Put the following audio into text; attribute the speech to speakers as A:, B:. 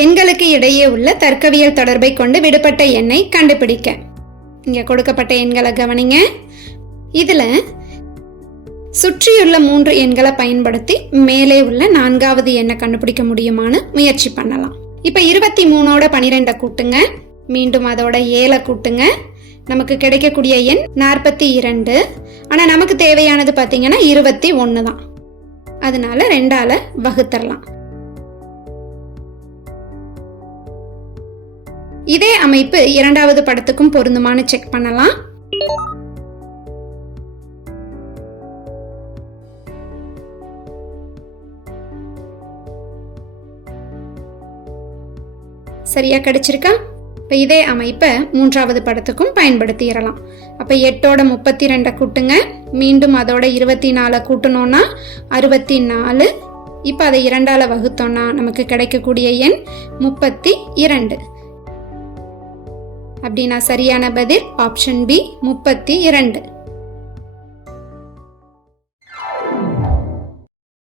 A: எண்களுக்கு இடையே உள்ள தர்க்கவியல் தொடர்பை கொண்டு விடுபட்ட எண்ணை கண்டுபிடிக்க. இங்கே கொடுக்கப்பட்ட எண்களை கவனிங்க. இதில் சுற்றியுள்ள மூன்று எண்களை பயன்படுத்தி மேலே உள்ள நான்காவது எண்ணை கண்டுபிடிக்க முடியுமான்னு முயற்சி பண்ணலாம். இப்போ இருபத்தி மூணோட பனிரெண்டை கூட்டுங்க. மீண்டும் அதோட ஏழை கூட்டுங்க. நமக்கு கிடைக்கக்கூடிய எண் நாற்பத்தி இரண்டு. ஆனால் நமக்கு தேவையானது பார்த்தீங்கன்னா இருபத்தி ஒன்று தான். அதனால ரெண்டால வகுத்தரலாம். இதே அமைப்பு இரண்டாவது படத்துக்கும் பொருந்துமான்னு செக் பண்ணலாம். சரியா கிடைச்சிருக்கா? இப்போ இதே அமைப்பை மூன்றாவது படத்துக்கும் பயன்படுத்திடலாம். அப்போ எட்டோட முப்பத்தி ரெண்டை கூட்டுங்க. மீண்டும் அதோட இருபத்தி நாலை கூட்டணும்னா அறுபத்தி நாலு இப்போ அதை இரண்டால் வகுத்தோன்னா நமக்கு கிடைக்கக்கூடிய எண் முப்பத்தி இரண்டு. அப்படின்னா சரியான பதில் ஆப்ஷன் பி முப்பத்தி இரண்டு.